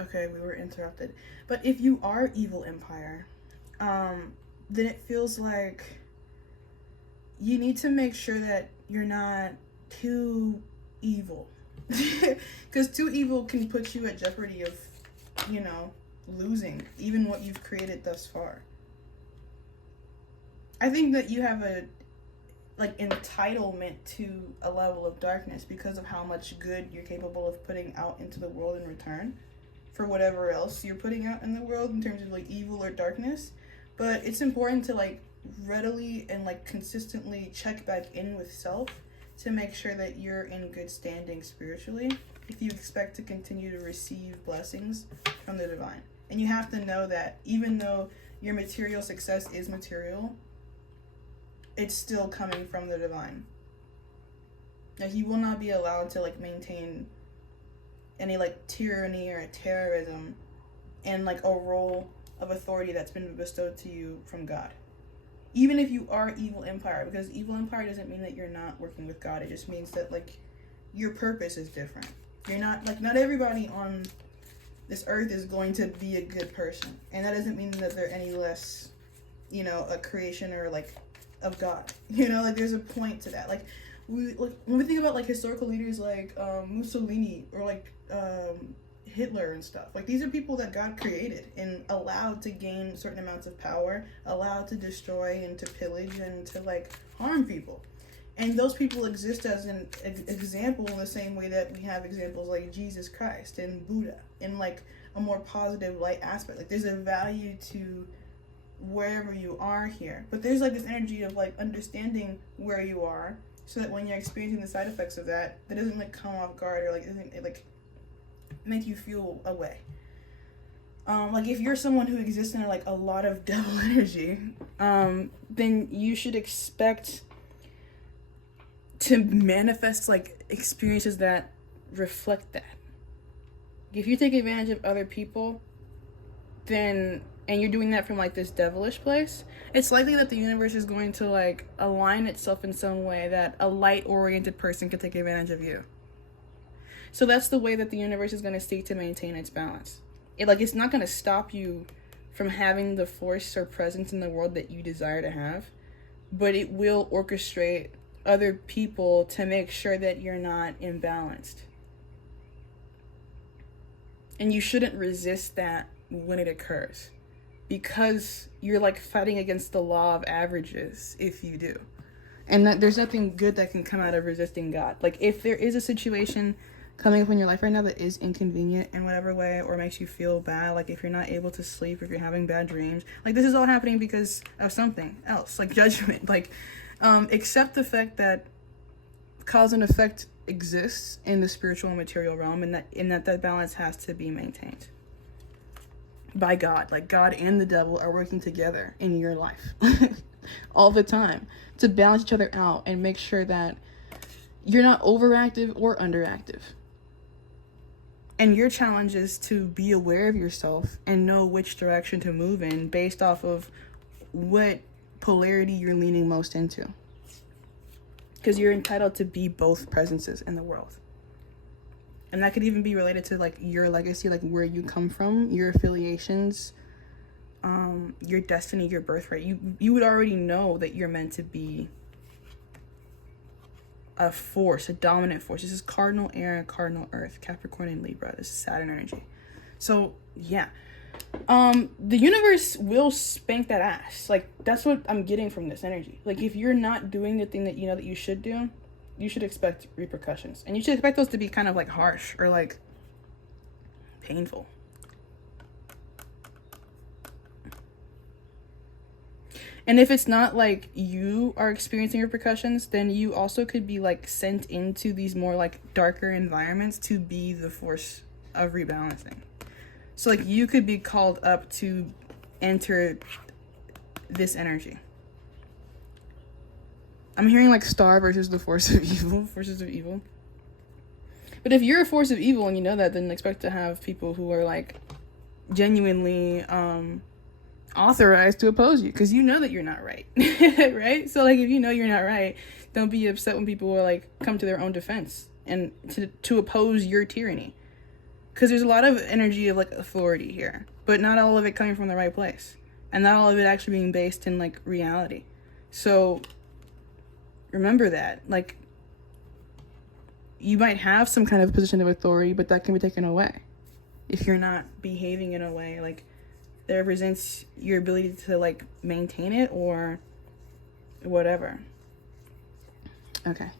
Okay, we were interrupted. But if you are evil empire, then it feels like you need to make sure that you're not too evil. Because too evil can put you at jeopardy of, you know, losing even what you've created thus far. I think that you have a like entitlement to a level of darkness because of how much good you're capable of putting out into the world in return for whatever else you're putting out in the world in terms of like evil or darkness. But it's important to like readily and like consistently check back in with self to make sure that you're in good standing spiritually if you expect to continue to receive blessings from the divine. And you have to know that even though your material success is material, it's still coming from the divine. Like you will not be allowed to like maintain any like tyranny or terrorism and like a role of authority that's been bestowed to you from God. Even if you are evil empire, because evil empire doesn't mean that you're not working with God. It just means that like your purpose is different. You're not like, not everybody on this earth is going to be a good person, and that doesn't mean that they're any less, you know, a creation or like of God. You know, like there's a point to that. Like when we think about like historical leaders like Mussolini or like Hitler and stuff, like these are people that God created and allowed to gain certain amounts of power, allowed to destroy and to pillage and to like harm people. And those people exist as an example in the same way that we have examples like Jesus Christ and Buddha in like a more positive light aspect. Like there's a value to wherever you are here, but there's like this energy of like understanding where you are so that when you're experiencing the side effects of that, that doesn't like come off guard or like it like make you feel away. Like if you're someone who exists in like a lot of devil energy, then you should expect to manifest like experiences that reflect that. If you take advantage of other people, then, and you're doing that from like this devilish place, it's likely that the universe is going to like align itself in some way that a light-oriented person could take advantage of you. So that's the way that the universe is going to seek to maintain its balance. It's not going to stop you from having the force or presence in the world that you desire to have, but it will orchestrate other people to make sure that you're not imbalanced. And you shouldn't resist that when it occurs, because you're like fighting against the law of averages if you do. And that there's nothing good that can come out of resisting God. Like if there is a situation coming up in your life right now that is inconvenient in whatever way or makes you feel bad, like if you're not able to sleep, if you're having bad dreams, like this is all happening because of something else, like judgment. Like accept the fact that cause and effect exists in the spiritual and material realm, and that balance has to be maintained by God. Like God and the devil are working together in your life all the time to balance each other out and make sure that you're not overactive or underactive. And your challenge is to be aware of yourself and know which direction to move in based off of what polarity you're leaning most into. Because you're entitled to be both presences in the world. And that could even be related to like your legacy, like where you come from, your affiliations, your destiny, your birthright. You would already know that you're meant to be a force, a dominant force. This is cardinal air and cardinal earth, Capricorn and Libra. This is Saturn energy. So yeah, the universe will spank that ass. Like that's what I'm getting from this energy. Like if you're not doing the thing that you know that you should do, you should expect repercussions, and you should expect those to be kind of like harsh or like painful. And if it's not like you are experiencing repercussions, then you also could be like sent into these more like darker environments to be the force of rebalancing. So like you could be called up to enter this energy. I'm hearing like star versus the force of evil, forces of evil. But if you're a force of evil and you know that, then expect to have people who are like genuinely authorized to oppose you, because you know that you're not right. Right? So like if you know you're not right, don't be upset when people are like come to their own defense and to oppose your tyranny. Because there's a lot of energy of like authority here, but not all of it coming from the right place, and not all of it actually being based in like reality. So remember that, like, you might have some kind of position of authority, but that can be taken away if you're not behaving in a way like that represents your ability to like maintain it or whatever. Okay.